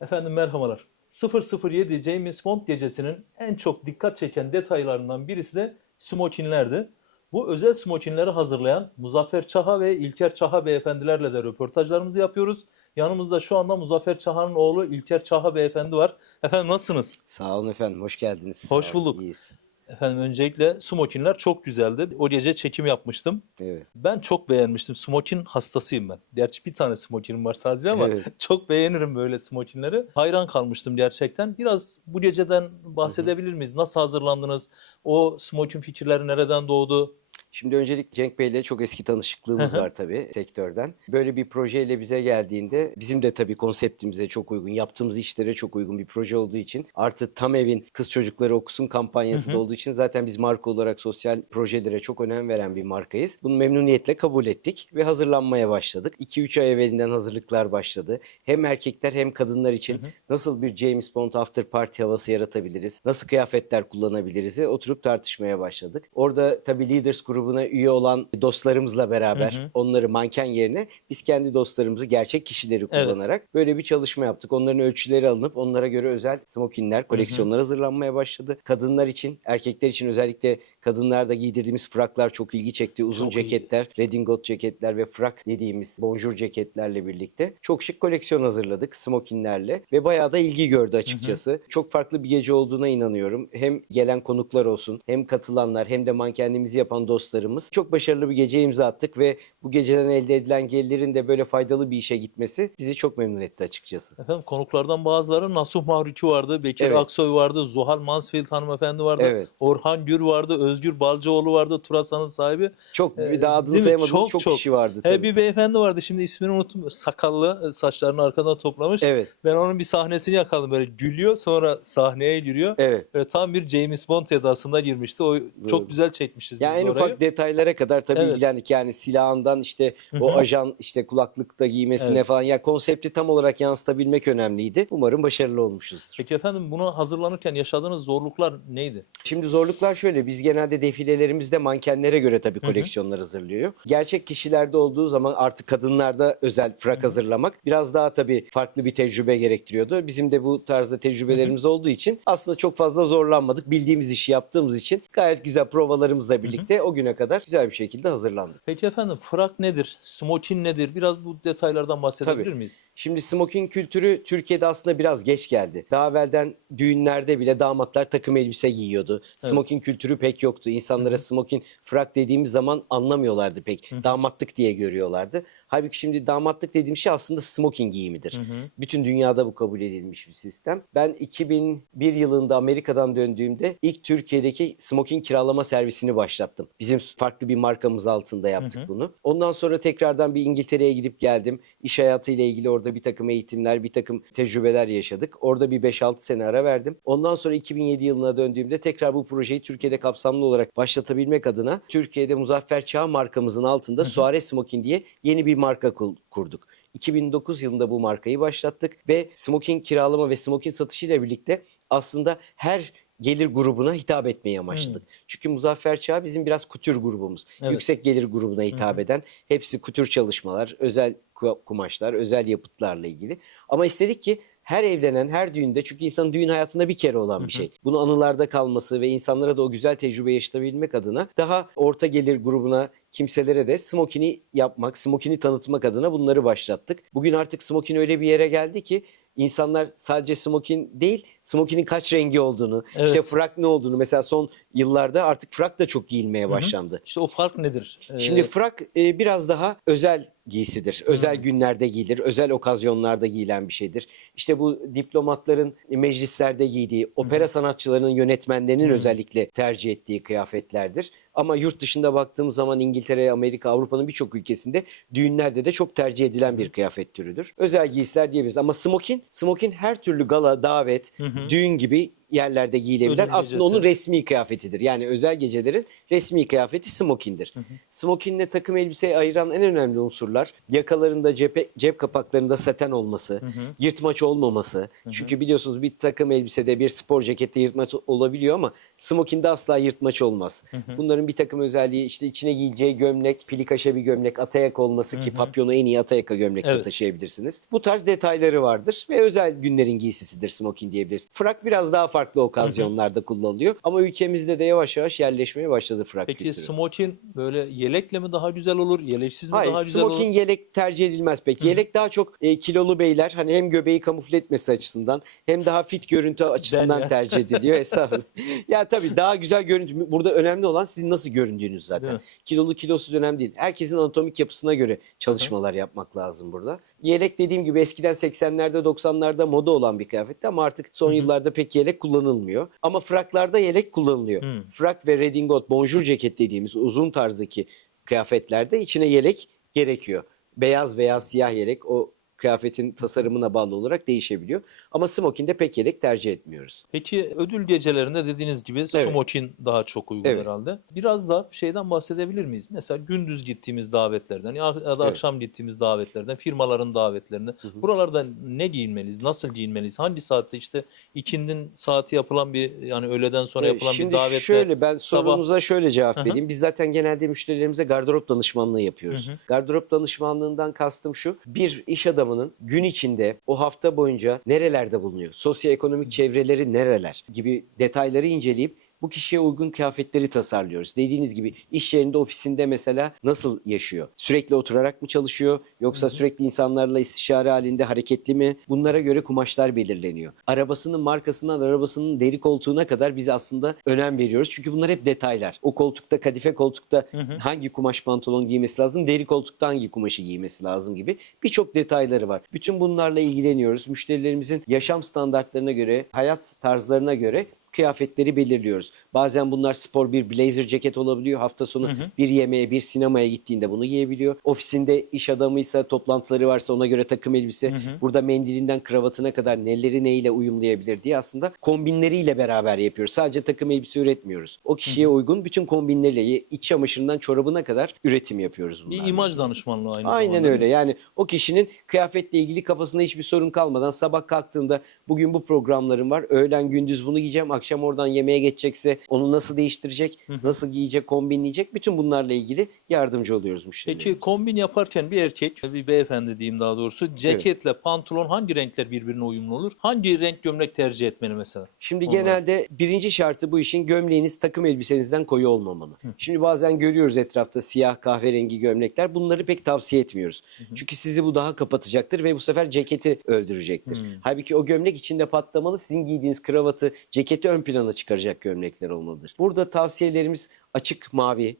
Efendim merhabalar. 007 James Bond gecesinin en çok dikkat çeken detaylarından birisi de smokinlerdi. Bu özel smokinleri hazırlayan Muzaffer Çaha ve İlker Çaha beyefendilerle de röportajlarımızı yapıyoruz. Yanımızda şu anda Muzaffer Çaha'nın oğlu İlker Çaha beyefendi var. Efendim nasılsınız? Sağ olun efendim, hoş geldiniz. Hoş Sağ olun, bulduk. İyiyiz. Efendim öncelikle smokinler çok güzeldi. O gece çekim yapmıştım. Evet. Ben çok beğenmiştim. Smokin hastasıyım ben. Gerçi bir tane smokinim var sadece ama Evet. çok beğenirim böyle smokinleri. Hayran kalmıştım gerçekten. Biraz bu geceden bahsedebilir miyiz? Nasıl hazırlandınız? O smokin fikirleri nereden doğdu? Şimdi öncelik Cenk Bey'le çok eski tanışıklığımız var tabii sektörden. Böyle bir projeyle bize geldiğinde bizim de tabii konseptimize çok uygun, yaptığımız işlere çok uygun bir proje olduğu için artı tam evin kız çocukları okusun kampanyası da olduğu için zaten biz marka olarak sosyal projelere çok önem veren bir markayız. Bunu memnuniyetle kabul ettik ve hazırlanmaya başladık. 2-3 ay evvelinden hazırlıklar başladı. Hem erkekler hem kadınlar için nasıl bir James Bond after party havası yaratabiliriz, nasıl kıyafetler kullanabiliriz oturup tartışmaya başladık. Orada tabii Leaders grubuna üye olan dostlarımızla beraber Hı hı. onları manken yerine biz kendi dostlarımızı gerçek kişileri Evet. kullanarak böyle bir çalışma yaptık. Onların ölçüleri alınıp onlara göre özel smokinler, koleksiyonlar hazırlanmaya başladı. Kadınlar için, erkekler için özellikle kadınlarda giydirdiğimiz fraklar çok ilgi çekti. Uzun Çok iyi. ceketler, redingot ceketler ve frak dediğimiz bonjour ceketlerle birlikte çok şık koleksiyon hazırladık smokinlerle ve bayağı da ilgi gördü açıkçası. Çok farklı bir gece olduğuna inanıyorum. Hem gelen konuklar olsun, hem katılanlar, hem de mankenliğimizi yapan dostlarımız. Çok başarılı bir gece imza attık ve bu geceden elde edilen gelirlerin de böyle faydalı bir işe gitmesi bizi çok memnun etti açıkçası. Efendim konuklardan bazıları Nasuh Mahruki vardı, Bekir Evet. Aksoy vardı, Zuhal Mansfield hanımefendi vardı, Evet. Orhan Gür vardı, Özgür Balcıoğlu vardı, Turasan'ın sahibi. Çok Ee, bir daha adını sayamadığımız Çok, çok, çok. kişi vardı He, tabii. bir beyefendi vardı şimdi ismini unuttum. Sakallı, saçlarını arkadan toplamış. Evet, Ben onun bir sahnesini yakaladım böyle gülüyor sonra sahneye yürüyor. evet. Böyle tam bir James Bond edasında girmişti. O çok güzel çekmişiz Yani biz en orayı. ufak detaylara kadar tabii Evet. ilgilendik. Yani silahından işte o ajan işte kulaklıkta giymesine Evet. falan. Ya konsepti tam olarak yansıtabilmek önemliydi. Umarım başarılı olmuşuzdur. Peki efendim buna hazırlanırken yaşadığınız zorluklar neydi? Şimdi zorluklar şöyle. Biz genelde defilelerimizde mankenlere göre tabii koleksiyonlar hazırlıyor. Gerçek kişilerde olduğu zaman artık kadınlarda özel frak hazırlamak biraz daha tabii farklı bir tecrübe gerektiriyordu. Bizim de bu tarzda tecrübelerimiz olduğu için aslında çok fazla zorlanmadık. Bildiğimiz işi yaptığımız için gayet güzel provalarımızla birlikte o güne kadar güzel bir şekilde hazırlandık. Peki efendim frak nedir? Smokin nedir? Biraz bu detaylardan bahsedebilir Tabii. miyiz? Şimdi smoking kültürü Türkiye'de aslında biraz geç geldi. Daha evvelden düğünlerde bile damatlar takım elbise giyiyordu. Evet. Smoking kültürü pek yoktu. İnsanlara Hı hı. smoking frak dediğimiz zaman anlamıyorlardı pek. Hı hı. Damatlık diye görüyorlardı. Halbuki şimdi damatlık dediğim şey aslında smoking giyimidir. Hı hı. Bütün dünyada bu kabul edilmiş bir sistem. Ben 2001 yılında Amerika'dan döndüğümde ilk Türkiye'deki smoking kiralama servisini başlattım. Bizim farklı bir markamız altında yaptık Hı hı. bunu. Ondan sonra tekrardan bir İngiltere'ye gidip geldim. İş hayatıyla ilgili orada bir takım eğitimler, bir takım tecrübeler yaşadık. Orada bir 5-6 sene ara verdim. Ondan sonra 2007 yılına döndüğümde tekrar bu projeyi Türkiye'de kapsamlı olarak başlatabilmek adına Türkiye'de Muzaffer Çağ markamızın altında Hı hı. Suarez Smoking diye yeni bir marka kul- kurduk. 2009 yılında bu markayı başlattık ve smoking kiralama ve smoking satışı ile birlikte aslında her gelir grubuna hitap etmeyi amaçladık. Çünkü Muzaffer Çağ bizim biraz kutür grubumuz. Evet. Yüksek gelir grubuna hitap hı. eden hepsi kutür çalışmalar, özel ku- kumaşlar, özel yapıtlarla ilgili. Ama istedik ki her evlenen, her düğünde çünkü insanın düğün hayatında bir kere olan bir şey. Bunu anılarda kalması ve insanlara da o güzel tecrübe yaşatabilmek adına daha orta gelir grubuna kimselere de smokini yapmak, smokini tanıtmak adına bunları başlattık. Bugün artık smokin öyle bir yere geldi ki insanlar sadece smokin değil, smokinin kaç rengi olduğunu, Evet. işte frak ne olduğunu mesela son yıllarda artık frak da çok giyilmeye başlandı. İşte o fark nedir? Ee, Şimdi frak e, biraz daha özel giysidir. Özel Hmm. günlerde giyilir, özel okazyonlarda giyilen bir şeydir. İşte bu diplomatların meclislerde giydiği, opera sanatçılarının, yönetmenlerinin özellikle tercih ettiği kıyafetlerdir. Ama yurt dışında baktığımız zaman İngiltere, Amerika, Avrupa'nın birçok ülkesinde düğünlerde de çok tercih edilen bir kıyafet türüdür. Özel giysiler diyebiliriz ama smokin, smokin her türlü gala, davet, düğün gibi yerlerde giyilebilen Ödül aslında onun resmi kıyafetidir. Yani özel gecelerin resmi kıyafeti smokindir. Hı hı. Smokinle takım elbiseyi ayıran en önemli unsurlar yakalarında cep, cep kapaklarında saten olması, Hı hı. yırtmaç olmaması. hı. Çünkü biliyorsunuz bir takım elbisede bir spor cekette yırtmaç olabiliyor ama smokinde asla yırtmaç olmaz. Hı hı. Bunların bir takım özelliği işte içine giyeceği gömlek, plikaşe bir gömlek, atayak olması ki Hı hı. papyonu en iyi atayaka gömlekle Evet. taşıyabilirsiniz. Bu tarz detayları vardır ve özel günlerin giysisidir smokin diyebiliriz. Frak biraz daha farklı okazyonlarda kullanılıyor ama ülkemizde de yavaş yavaş yerleşmeye başladı frak Peki kültürü. smokin böyle yelekle mi daha güzel olur, yeleksiz mi Hayır, daha güzel olur? yelek tercih edilmez pek. Hı. Yelek daha çok e, kilolu beyler hani hem göbeği kamufle etmesi açısından hem daha fit görüntü açısından ya. tercih ediliyor. Estağfurullah. ya tabii daha güzel görüntü. Burada önemli olan sizin nasıl göründüğünüz zaten. Kilolu kilosuz önemli değil. Herkesin anatomik yapısına göre çalışmalar yapmak lazım burada. Yelek dediğim gibi eskiden 80'lerde 90'larda moda olan bir kıyafetti ama artık son Hı hı. yıllarda pek yelek kullanılmıyor. Ama fraklarda yelek kullanılıyor. Hı. Frak ve redingot, bonjour ceket dediğimiz uzun tarzdaki kıyafetlerde içine yelek gerekiyor. Beyaz veya siyah yelek o kıyafetin tasarımına bağlı olarak değişebiliyor. Ama smokinde pek yelek tercih etmiyoruz. Peki ödül gecelerinde dediğiniz gibi smokin daha çok uygun Evet. herhalde. Biraz da şeyden bahsedebilir miyiz? Mesela gündüz gittiğimiz davetlerden ya da Evet. akşam gittiğimiz davetlerden, firmaların davetlerinde. Hı hı. Buralarda ne giyinmeliyiz? Nasıl giyinmeliyiz? Hangi saatte işte ikindin saati yapılan bir yani öğleden sonra Evet, yapılan Şimdi bir davette şöyle ben sabah- sorunuza şöyle cevap Hı hı. vereyim. Biz zaten genelde müşterilerimize gardırop danışmanlığı yapıyoruz. Hı hı. Gardırop danışmanlığından kastım şu. Bir iş adamının gün içinde o hafta boyunca nerelerde bulunuyor? Sosyoekonomik çevreleri nereler? gibi detayları inceleyip bu kişiye uygun kıyafetleri tasarlıyoruz. Dediğiniz gibi iş yerinde, ofisinde mesela nasıl yaşıyor? Sürekli oturarak mı çalışıyor? Yoksa sürekli insanlarla istişare halinde hareketli mi? Bunlara göre kumaşlar belirleniyor. Arabasının markasından arabasının deri koltuğuna kadar biz aslında önem veriyoruz. Çünkü bunlar hep detaylar. O koltukta, kadife koltukta Hı hı. hangi kumaş pantolon giymesi lazım, deri koltukta hangi kumaşı giymesi lazım gibi birçok detayları var. Bütün bunlarla ilgileniyoruz. Müşterilerimizin yaşam standartlarına göre, hayat tarzlarına göre kıyafetleri belirliyoruz. Bazen bunlar spor bir blazer ceket olabiliyor. Hafta sonu Hı hı. bir yemeğe, bir sinemaya gittiğinde bunu giyebiliyor. Ofisinde iş adamıysa, toplantıları varsa ona göre takım elbise. Hı hı. Burada mendilinden kravatına kadar neleri neyle uyumlayabilir diye aslında kombinleriyle beraber yapıyoruz. Sadece takım elbise üretmiyoruz. O kişiye uygun bütün kombinleriyle iç çamaşırından çorabına kadar üretim yapıyoruz bir bunlarla. imaj danışmanlığı aynı Aynen zamanda. öyle. Yani o kişinin kıyafetle ilgili kafasında hiçbir sorun kalmadan sabah kalktığında bugün bu programlarım var. Öğlen gündüz bunu giyeceğim. Akşam oradan yemeğe geçecekse onu nasıl değiştirecek, Hı nasıl giyecek, kombinleyecek. Bütün bunlarla ilgili yardımcı oluyoruz müşterilerimize. Peki kombin yaparken bir erkek, bir beyefendi diyeyim daha doğrusu, ceketle pantolon hangi renkler birbirine uyumlu olur? Hangi renk gömlek tercih etmeli mesela? Şimdi Olarak. genelde birinci şartı bu işin gömleğiniz takım elbisenizden koyu olmamalı. Hı. Şimdi bazen görüyoruz etrafta siyah kahverengi gömlekler. Bunları pek tavsiye etmiyoruz. hı. Çünkü sizi bu daha kapatacaktır ve bu sefer ceketi öldürecektir. Hı. Halbuki o gömlek içinde patlamalı. Sizin giydiğiniz kravatı, ceketi ön plana çıkaracak gömlekler olmalıdır. Burada tavsiyelerimiz açık mavi,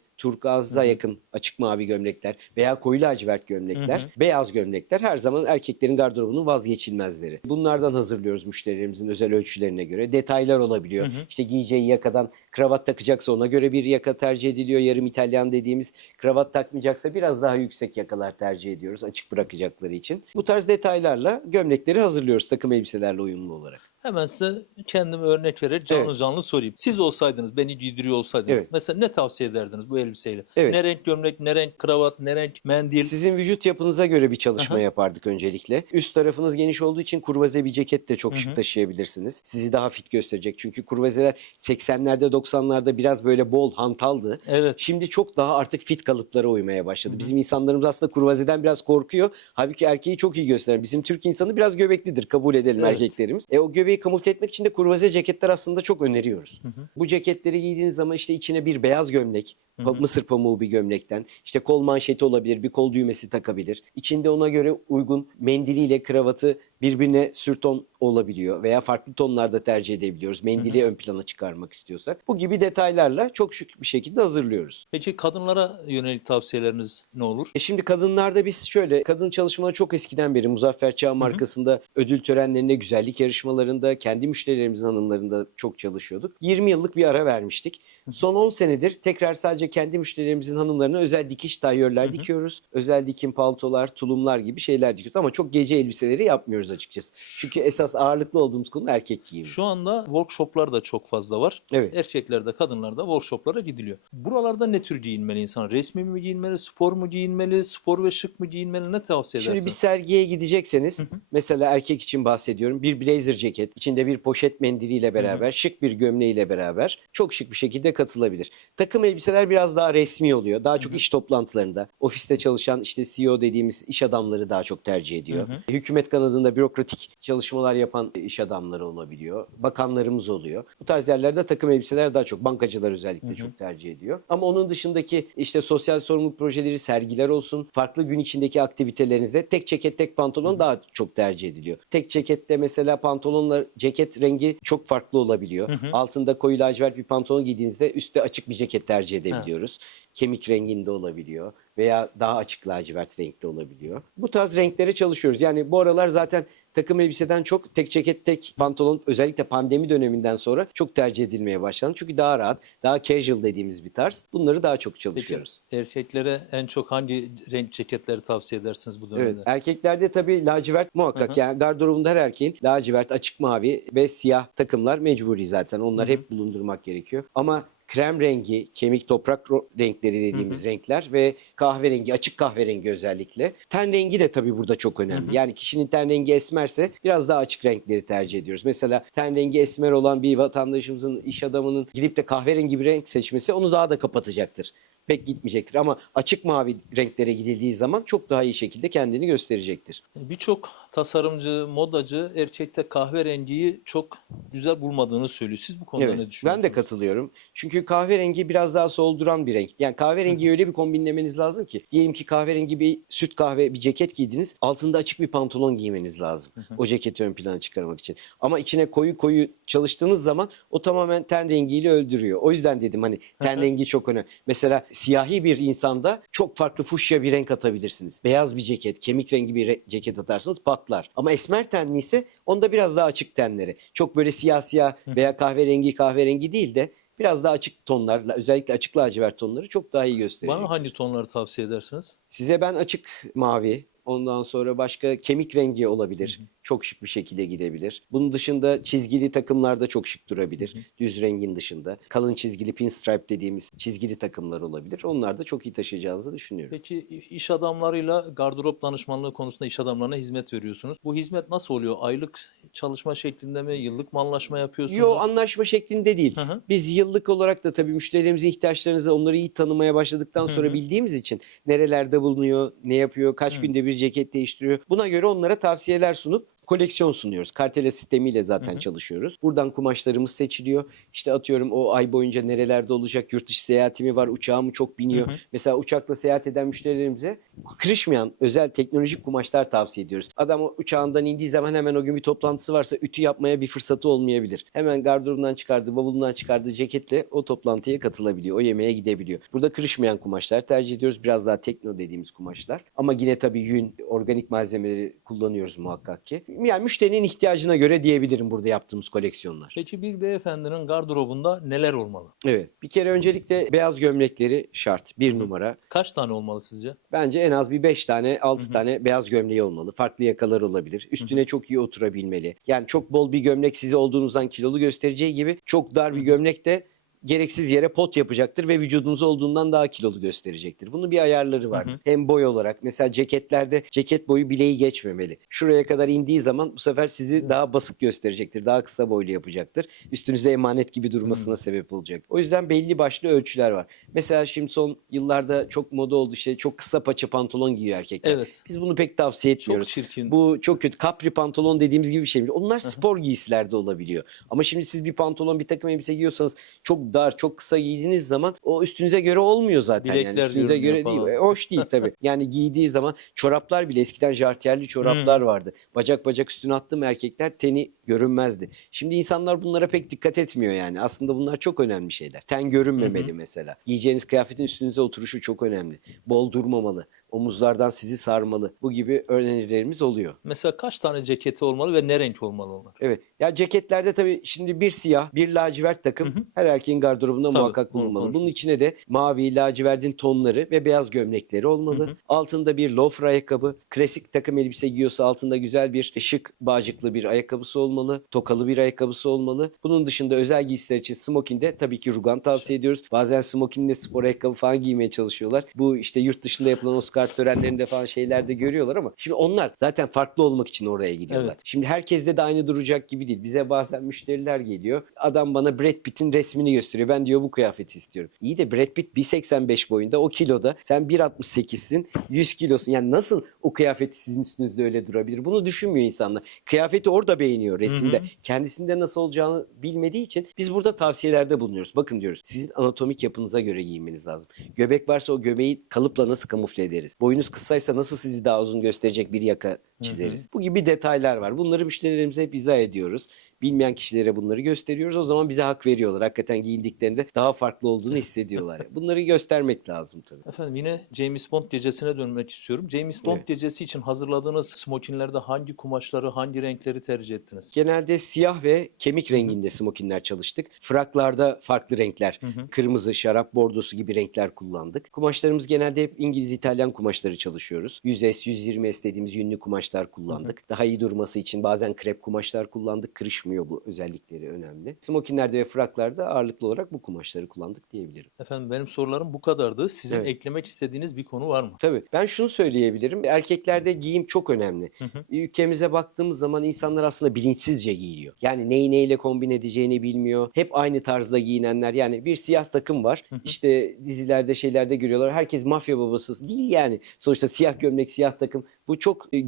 hı. yakın açık mavi gömlekler veya koyu lacivert gömlekler, Hı hı. beyaz gömlekler her zaman erkeklerin gardırobunun vazgeçilmezleri. Bunlardan hazırlıyoruz müşterilerimizin özel ölçülerine göre. Detaylar olabiliyor. Hı hı. İşte giyeceği yakadan kravat takacaksa ona göre bir yaka tercih ediliyor. Yarım İtalyan dediğimiz kravat takmayacaksa biraz daha yüksek yakalar tercih ediyoruz açık bırakacakları için. Bu tarz detaylarla gömlekleri hazırlıyoruz takım elbiselerle uyumlu olarak. Hemen size kendim örnek verir canlı Evet. canlı sorayım. Siz olsaydınız, beni giydiriyor olsaydınız Evet. mesela ne tavsiye ederdiniz bu elbiseyle? Evet. Ne renk gömlek, ne renk kravat, ne renk mendil? Sizin vücut yapınıza göre bir çalışma Aha. yapardık öncelikle. Üst tarafınız geniş olduğu için kurvaze bir ceket de çok şık taşıyabilirsiniz. Sizi daha fit gösterecek. Çünkü kurvazeler 80'lerde 90'larda biraz böyle bol hantaldı. Evet. Şimdi çok daha artık fit kalıplara uymaya başladı. Hı hı. Bizim insanlarımız aslında kurvazeden biraz korkuyor. Halbuki erkeği çok iyi gösteren. Bizim Türk insanı biraz göbeklidir kabul edelim Evet. erkeklerimiz. E o göbeği kamufle etmek için de kurvaze ceketler aslında çok öneriyoruz. Hı hı. Bu ceketleri giydiğiniz zaman işte içine bir beyaz gömlek, Hı hı. mısır pamuğu bir gömlekten, işte kol manşeti olabilir, bir kol düğmesi takabilir. İçinde ona göre uygun mendiliyle kravatı birbirine sürton olabiliyor veya farklı tonlarda tercih edebiliyoruz. Mendili ön plana çıkarmak istiyorsak. Bu gibi detaylarla çok şık bir şekilde hazırlıyoruz. Peki kadınlara yönelik tavsiyeleriniz ne olur? E şimdi kadınlarda biz şöyle, kadın çalışmaları çok eskiden beri Muzaffer Çağ markasında ödül törenlerinde, güzellik yarışmalarında, kendi müşterilerimizin hanımlarında çok çalışıyorduk. 20 yıllık bir ara vermiştik. Son 10 senedir tekrar sadece kendi müşterilerimizin hanımlarına özel dikiş tayyörler dikiyoruz. Özel dikim paltolar, tulumlar gibi şeyler dikiyoruz. Ama çok gece elbiseleri yapmıyoruz açıkçası. Çünkü esas ağırlıklı olduğumuz konu erkek giyimi. Şu anda workshoplar da çok fazla var. Evet. Erkeklerde, kadınlarda workshoplara gidiliyor. Buralarda ne tür giyinmeli insan? Resmi mi giyinmeli, spor mu giyinmeli, spor ve şık mı giyinmeli? Ne tavsiye Şimdi bir sergiye gidecekseniz mesela erkek için bahsediyorum bir blazer ceket içinde bir poşet mendiliyle beraber şık bir gömleğiyle beraber çok şık bir şekilde katılabilir. Takım elbiseler biraz daha resmi oluyor. Daha çok iş toplantılarında ofiste çalışan işte CEO dediğimiz iş adamları daha çok tercih ediyor. Hükümet kanadında bürokratik çalışmalar yapan iş adamları olabiliyor. Bakanlarımız oluyor. Bu tarz yerlerde takım elbiseler daha çok bankacılar özellikle çok tercih ediyor. Ama onun dışındaki işte sosyal sorumluluk projeleri, sergiler olsun, farklı gün içindeki aktivitelerinizde tek ceket, tek pantolon daha çok tercih ediliyor. Tek cekette mesela pantolonla ceket rengi çok farklı olabiliyor. Altında koyu lacivert bir pantolon giydiğinizde üstte açık bir ceket tercih edebiliyoruz. Kemik renginde olabiliyor veya daha açık lacivert renkte olabiliyor. Bu tarz renklere çalışıyoruz. Yani bu aralar zaten takım elbiseden çok tek ceket, tek pantolon özellikle pandemi döneminden sonra çok tercih edilmeye başlandı. Çünkü daha rahat, daha casual dediğimiz bir tarz. Bunları daha çok Peki çalışıyoruz. erkeklere en çok hangi renk ceketleri tavsiye edersiniz bu dönemde? Evet. Erkeklerde tabii lacivert muhakkak. Yani gardırobunda her erkeğin lacivert, açık mavi ve siyah takımlar mecburi zaten. Onlar hep bulundurmak gerekiyor. Ama krem rengi, kemik toprak renkleri dediğimiz renkler ve kahverengi, açık kahverengi özellikle. Ten rengi de tabii burada çok önemli. Yani kişinin ten rengi esmerse biraz daha açık renkleri tercih ediyoruz. Mesela ten rengi esmer olan bir vatandaşımızın, iş adamının gidip de kahverengi bir renk seçmesi onu daha da kapatacaktır. Pek gitmeyecektir ama açık mavi renklere gidildiği zaman çok daha iyi şekilde kendini gösterecektir. Birçok tasarımcı, modacı erkekte kahverengiyi çok güzel bulmadığını söylüyor. Siz bu konuda Evet, ne ben düşünüyorsunuz? de katılıyorum. Çünkü kahverengi biraz daha solduran bir renk. Yani kahverengiyi öyle bir kombinlemeniz lazım ki. Diyelim ki kahverengi bir süt kahve bir ceket giydiniz. Altında açık bir pantolon giymeniz lazım. O ceketi ön plana çıkarmak için. Ama içine koyu koyu çalıştığınız zaman o tamamen ten rengiyle öldürüyor. O yüzden dedim hani ten rengi çok önemli. Mesela siyahi bir insanda çok farklı fuşya bir renk atabilirsiniz. Beyaz bir ceket, kemik rengi bir ceket atarsanız patlar. Ama esmer tenli ise onda biraz daha açık tenleri. Çok böyle siyah siyah veya kahverengi kahverengi değil de biraz daha açık tonlar, özellikle açık lacivert tonları çok daha iyi gösteriyor. Bana hangi tonları tavsiye edersiniz? Size ben açık mavi, ondan sonra başka kemik rengi olabilir. Çok şık bir şekilde gidebilir. Bunun dışında çizgili takımlarda çok şık durabilir. Düz rengin dışında. Kalın çizgili pinstripe dediğimiz çizgili takımlar olabilir. Onlar da çok iyi taşıyacağınızı düşünüyorum. Peki iş adamlarıyla gardırop danışmanlığı konusunda iş adamlarına hizmet veriyorsunuz. Bu hizmet nasıl oluyor? Aylık çalışma şeklinde mi? Yıllık mı anlaşma yapıyorsunuz? Yo anlaşma şeklinde değil. Hı hı. Biz yıllık olarak da tabii müşterilerimizin ihtiyaçlarınızı onları iyi tanımaya başladıktan sonra hı. bildiğimiz için nerelerde bulunuyor, ne yapıyor, kaç Hı. günde bir ceket değiştiriyor. Buna göre onlara tavsiyeler sunup koleksiyon sunuyoruz. Kartela sistemiyle zaten Hı hı. çalışıyoruz. Buradan kumaşlarımız seçiliyor. İşte atıyorum o ay boyunca nerelerde olacak, yurt dışı seyahati mi var, uçağa mı çok biniyor. Hı hı. Mesela uçakla seyahat eden müşterilerimize kırışmayan özel teknolojik kumaşlar tavsiye ediyoruz. Adam o uçağından indiği zaman hemen o gün bir toplantısı varsa ütü yapmaya bir fırsatı olmayabilir. Hemen gardırobundan çıkardığı, bavulundan çıkardığı ceketle o toplantıya katılabiliyor. O yemeğe gidebiliyor. Burada kırışmayan kumaşlar tercih ediyoruz. Biraz daha tekno dediğimiz kumaşlar. Ama yine tabii yün, organik malzemeleri kullanıyoruz muhakkak ki. Yani müşterinin ihtiyacına göre diyebilirim burada yaptığımız koleksiyonlar. Peki bir beyefendinin gardırobunda neler olmalı? Evet. Bir kere öncelikle beyaz gömlekleri şart. Bir numara. Kaç tane olmalı sizce? Bence en az bir 5 tane 6 tane beyaz gömleği olmalı. Farklı yakalar olabilir. Üstüne çok iyi oturabilmeli. Yani çok bol bir gömlek sizi olduğunuzdan kilolu göstereceği gibi çok dar bir gömlek de gereksiz yere pot yapacaktır ve vücudunuz olduğundan daha kilolu gösterecektir. Bunun bir ayarları vardır. Hem boy olarak mesela ceketlerde ceket boyu bileği geçmemeli. Şuraya kadar indiği zaman bu sefer sizi daha basık gösterecektir. Daha kısa boylu yapacaktır. Üstünüzde emanet gibi durmasına sebep olacak. O yüzden belli başlı ölçüler var. Mesela şimdi son yıllarda çok moda oldu işte çok kısa paça pantolon giyiyor erkekler. Evet. Biz bunu pek tavsiye Çok etmiyoruz. çirkin. Bu çok kötü. Capri pantolon dediğimiz gibi bir şey. Onlar spor giysilerde olabiliyor. Ama şimdi siz bir pantolon, bir takım elbise giyiyorsanız çok dar, çok kısa giydiğiniz zaman o üstünüze göre olmuyor zaten. yani Bilekler üstünüze görünüyor göre falan. değil. Hoş değil tabii. Yani giydiği zaman çoraplar bile eskiden jartiyerli çoraplar vardı. Bacak bacak üstüne attım erkekler teni görünmezdi. Şimdi insanlar bunlara pek dikkat etmiyor yani. Aslında bunlar çok önemli şeyler. Ten görünmemeli mesela. Giyeceğiniz kıyafetin üstünüze oturuşu çok önemli. Bol durmamalı. Omuzlardan sizi sarmalı. Bu gibi önerilerimiz oluyor. Mesela kaç tane ceketi olmalı ve ne renk olmalı onlar? Evet. Ya ceketlerde tabii şimdi bir siyah, bir lacivert takım Hı hı. her erkeğin gardırobunda Tabii, muhakkak bulunmalı. Bunun içine de mavi, lacivertin tonları ve beyaz gömlekleri olmalı. Hı hı. Altında bir loafer ayakkabı, klasik takım elbise giyiyorsa altında güzel bir şık bağcıklı bir ayakkabısı olmalı. Tokalı bir ayakkabısı olmalı. Bunun dışında özel giysiler için smokingde tabii ki rugan tavsiye ediyoruz. Bazen smokingle spor ayakkabı falan giymeye çalışıyorlar. Bu işte yurt dışında yapılan Oscar törenlerinde falan şeylerde görüyorlar ama şimdi onlar zaten farklı olmak için oraya gidiyorlar. Evet. Şimdi herkeste de aynı duracak gibi değil. Bize bazen müşteriler geliyor. Adam bana Brad Pitt'in resmini gösteriyor. Ben diyor bu kıyafeti istiyorum. İyi de Brad Pitt 1.85 boyunda o kiloda. Sen 1.68'sin 100 kilosun. Yani nasıl o kıyafeti sizin üstünüzde öyle durabilir? Bunu düşünmüyor insanlar. Kıyafeti orada beğeniyor resimde. Hı hı. Kendisinde nasıl olacağını bilmediği için biz burada tavsiyelerde bulunuyoruz. Bakın diyoruz sizin anatomik yapınıza göre giyinmeniz lazım. Göbek varsa o göbeği kalıpla nasıl kamufle ederiz? Boyunuz kısaysa nasıl sizi daha uzun gösterecek bir yaka çizeriz? Bu gibi detaylar var. Bunları müşterilerimize hep izah ediyoruz. Bilmeyen kişilere bunları gösteriyoruz. O zaman bize hak veriyorlar. Hakikaten giyindiklerinde daha farklı olduğunu hissediyorlar. Bunları göstermek lazım tabii. Efendim yine James Bond gecesine dönmek istiyorum. James Bond Evet. gecesi için hazırladığınız smokinlerde hangi kumaşları, hangi renkleri tercih ettiniz? Genelde siyah ve kemik renginde smokinler çalıştık. Fraklarda farklı renkler. Hı hı. Kırmızı, şarap bordosu gibi renkler kullandık. Kumaşlarımız genelde hep İngiliz, İtalyan kumaşları çalışıyoruz. 100S, 120S dediğimiz yünlü kumaşlar kullandık. Daha iyi durması için bazen krep kumaşlar kullandık. Kırışmıyor bu özellikleri önemli. Smokinlerde ve fraklarda ağırlıklı olarak bu kumaşları kullandık diyebilirim. Efendim benim sorularım bu kadardı. Sizin Evet. eklemek istediğiniz bir konu var mı? Tabii. Ben şunu söyleyebilirim. Erkeklerde giyim çok önemli. Hı hı. Ülkemize baktığımız zaman insanlar aslında bilinçsizce giyiyor. Yani neyi neyle kombin edeceğini bilmiyor. Hep aynı tarzda giyinenler. Yani bir siyah takım var. Hı hı. İşte dizilerde şeylerde görüyorlar. Herkes mafya babası değil yani. Sonuçta siyah gömlek, siyah takım. Bu çok e,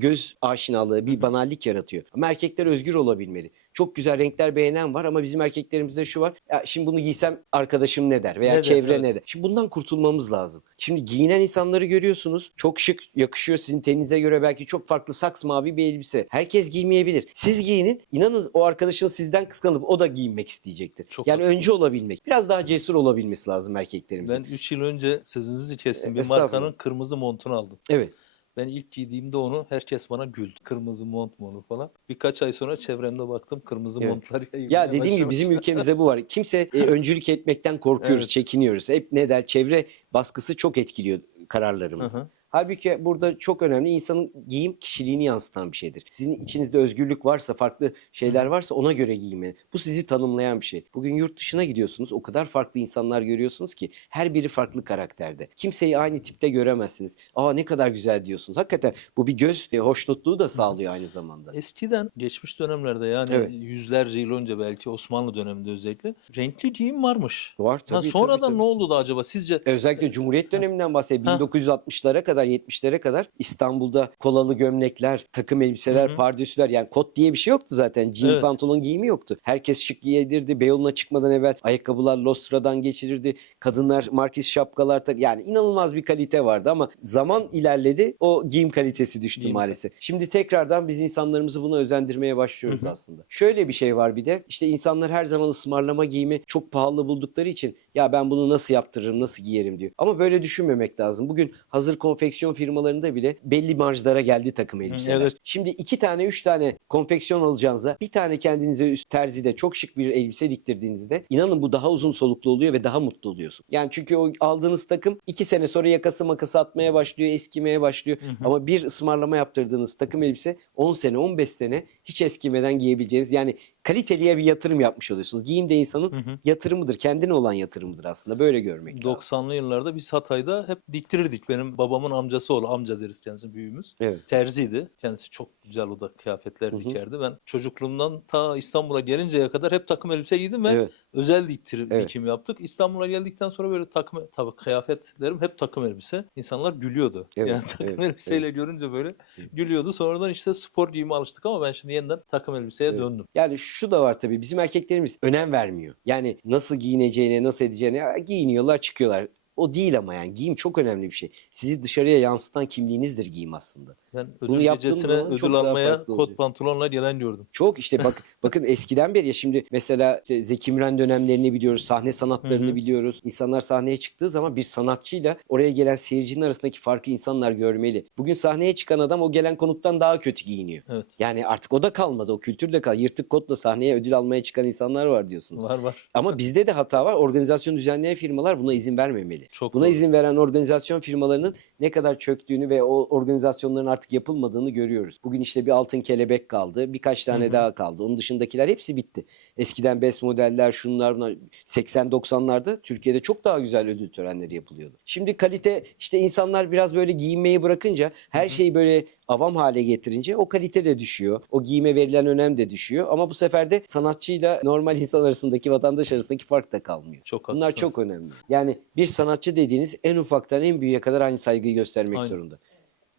aşinalığı, bir banallik yaratıyor. Ama erkekler özgür olabilmeli. Çok güzel renkler beğenen var ama bizim erkeklerimizde şu var. Ya şimdi bunu giysem arkadaşım ne der veya Ne çevre evet. ne der. Şimdi bundan kurtulmamız lazım. Şimdi giyinen insanları görüyorsunuz. Çok şık, yakışıyor sizin teninize göre belki çok farklı saks mavi bir elbise. Herkes giymeyebilir. Siz giyinin. inanın o arkadaşın sizden kıskanıp o da giyinmek isteyecektir. Çok yani haklı. önce olabilmek. Biraz daha cesur olabilmesi lazım erkeklerimizin. Ben 3 yıl önce sözünüzü kestim. Bir markanın kırmızı montunu aldım. Evet. Ben ilk giydiğimde onu herkes bana güldü. Kırmızı mont mu onu falan. Birkaç ay sonra çevremde baktım kırmızı Evet. montlar Ya yayılmaya dediğim gibi başlamış. bizim ülkemizde bu var. Kimse e, öncülük etmekten korkuyoruz, Evet. çekiniyoruz. Hep ne der? Çevre baskısı çok etkiliyor Hı kararlarımızı. hı. Halbuki burada çok önemli insanın giyim kişiliğini yansıtan bir şeydir. Sizin içinizde özgürlük varsa, farklı şeyler varsa ona göre giyinmeni. Bu sizi tanımlayan bir şey. Bugün yurt dışına gidiyorsunuz. O kadar farklı insanlar görüyorsunuz ki her biri farklı karakterde. Kimseyi aynı tipte göremezsiniz. Aa ne kadar güzel diyorsunuz. Hakikaten bu bir göz hoşnutluğu da sağlıyor aynı zamanda. Eskiden geçmiş dönemlerde yani Evet. yüzlerce yıl önce belki Osmanlı döneminde özellikle renkli giyim varmış. Var Ha, tabii. sonradan tabii, tabii. ne oldu da acaba sizce? Özellikle Cumhuriyet döneminden bahsediyorum. Ha. 1960'lara kadar, 70'lere kadar İstanbul'da kolalı gömlekler, takım elbiseler, Hı hı. pardösüler yani kot diye bir şey yoktu zaten. Jean Evet. pantolon giyimi yoktu. Herkes şık giydirdi. Beyoğlu'na çıkmadan evvel ayakkabılar Lostra'dan geçirirdi. Kadınlar markiz şapkalar tak yani inanılmaz bir kalite vardı ama zaman ilerledi. O giyim kalitesi düştü Giyim maalesef. Şimdi tekrardan biz insanlarımızı buna özendirmeye başlıyoruz aslında. Şöyle bir şey var bir de. İşte insanlar her zaman ısmarlama giyimi çok pahalı buldukları için ya ben bunu nasıl yaptırırım, nasıl giyerim diyor. Ama böyle düşünmemek lazım. Bugün hazır konfeksiyon firmalarında bile belli marjlara geldi takım elbiseler. evet. Şimdi iki tane, üç tane konfeksiyon alacağınıza bir tane kendinize üst terzide çok şık bir elbise diktirdiğinizde inanın bu daha uzun soluklu oluyor ve daha mutlu oluyorsun. Yani çünkü o aldığınız takım iki sene sonra yakası makası atmaya başlıyor, eskimeye başlıyor. Hı hı. Ama bir ısmarlama yaptırdığınız takım elbise 10 sene, 15 sene hiç eskimeden giyebileceğiniz yani kaliteliye bir yatırım yapmış oluyorsunuz. Giyim de insanın Hı hı. yatırımıdır. Kendine olan yatırımıdır aslında. Böyle görmek lazım. 90'lı yıllarda biz Hatay'da hep diktirirdik. Benim babamın amcası oğlu, amca deriz kendisi büyüğümüz. Evet. Terziydi. Kendisi çok güzel o da kıyafetler Hı hı. dikerdi. Ben çocukluğumdan ta İstanbul'a gelinceye kadar hep takım elbise giydim ve Evet. özel diktir, Evet. dikim yaptık. İstanbul'a geldikten sonra böyle takım tabii kıyafetlerim hep takım elbise. İnsanlar gülüyordu. Evet, Yani takım evet, elbiseyle görünce böyle gülüyordu. Sonradan işte spor giyime alıştık ama ben şimdi yeniden takım elbiseye Evet. döndüm. Yani şu da var tabii bizim erkeklerimiz önem vermiyor. Yani nasıl giyineceğine, nasıl edeceğine giyiniyorlar, çıkıyorlar. O değil ama yani giyim çok önemli bir şey. Sizi dışarıya yansıtan kimliğinizdir giyim aslında. Ben Bunu ödül gecesine ödül almaya kot olacak. pantolonla gelen gördüm. Çok işte bak bakın eskiden beri ya şimdi mesela işte Zeki Müren dönemlerini biliyoruz, sahne sanatlarını Hı hı. biliyoruz. İnsanlar sahneye çıktığı zaman bir sanatçıyla oraya gelen seyircinin arasındaki farkı insanlar görmeli. Bugün sahneye çıkan adam o gelen konuktan daha kötü giyiniyor. Evet. Yani artık o da kalmadı, o kültür de kalmadı. Yırtık kotla sahneye ödül almaya çıkan insanlar var diyorsunuz. Var var. Ama bizde de hata var. Organizasyon düzenleyen firmalar buna izin vermemeli. Çok Buna doğru. izin veren organizasyon firmalarının ne kadar çöktüğünü ve o organizasyonların artık yapılmadığını görüyoruz. Bugün işte bir altın kelebek kaldı, birkaç tane Hı hı. daha kaldı. Onun dışındakiler hepsi bitti. Eskiden best modeller, şunlar bunlar 80-90'larda Türkiye'de çok daha güzel ödül törenleri yapılıyordu. Şimdi kalite işte insanlar biraz böyle giyinmeyi bırakınca her şeyi böyle avam hale getirince o kalite de düşüyor. O giyime verilen önem de düşüyor. Ama bu sefer de sanatçıyla normal insan arasındaki, vatandaş arasındaki fark da kalmıyor. Çok Bunlar haklısınız. çok önemli. Yani bir sanatçı dediğiniz en ufaktan en büyüğe kadar aynı saygıyı göstermek Aynen. zorunda.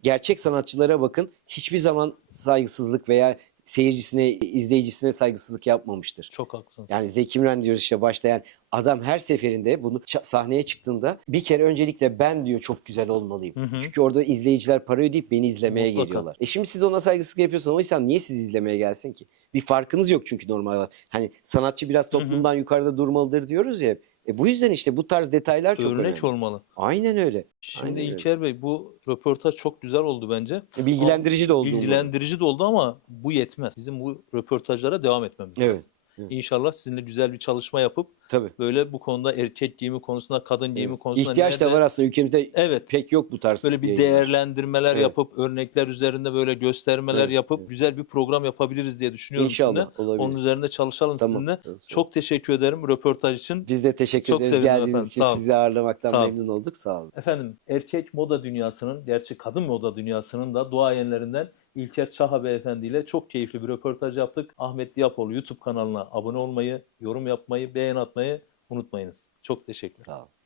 Gerçek sanatçılara bakın hiçbir zaman saygısızlık veya seyircisine, izleyicisine saygısızlık yapmamıştır. Çok haklısınız. Yani Zeki Müren diyoruz işte başlayan adam her seferinde bunu sahneye çıktığında bir kere öncelikle ben diyor çok güzel olmalıyım. Hı hı. Çünkü orada izleyiciler para ödeyip beni izlemeye Mutlaka. geliyorlar. E şimdi siz ona saygısızlık yapıyorsanız o insan niye sizi izlemeye gelsin ki? Bir farkınız yok çünkü normal olarak. Hani sanatçı biraz toplumdan yukarıda durmalıdır diyoruz ya. E bu yüzden işte bu tarz detaylar çok Örnek önemli. olmalı. Aynen öyle. Şimdi Aynen öyle. İlker Bey bu röportaj çok güzel oldu bence. E, Bilgilendirici de oldu. Bilgilendirici de oldu ama bu yetmez. Bizim bu röportajlara devam etmemiz Evet, lazım. Evet. İnşallah sizinle güzel bir çalışma yapıp Tabii. böyle bu konuda erkek giyimi konusunda, kadın giyimi Evet. konusunda İhtiyaç da var aslında ülkemizde Evet. pek yok bu tarz. Böyle bir yayınlar. değerlendirmeler Evet. yapıp örnekler üzerinde böyle göstermeler Evet, yapıp evet. güzel bir program yapabiliriz diye düşünüyorum sizinle. İnşallah olabilir. Onun üzerinde çalışalım Tamam. sizinle. Evet. Çok teşekkür ederim röportaj için. Biz de teşekkür Çok ederiz geldiğiniz efendim. için. Sizi ağırlamaktan Sağ olun. memnun olduk. Sağ olun. Efendim erkek moda dünyasının, gerçi kadın moda dünyasının da duayenlerinden İlker Çaha Beyefendi ile çok keyifli bir röportaj yaptık. Ahmet Diyapoğlu YouTube kanalına abone olmayı, yorum yapmayı, beğen atmayı unutmayınız. Çok teşekkür Sağ.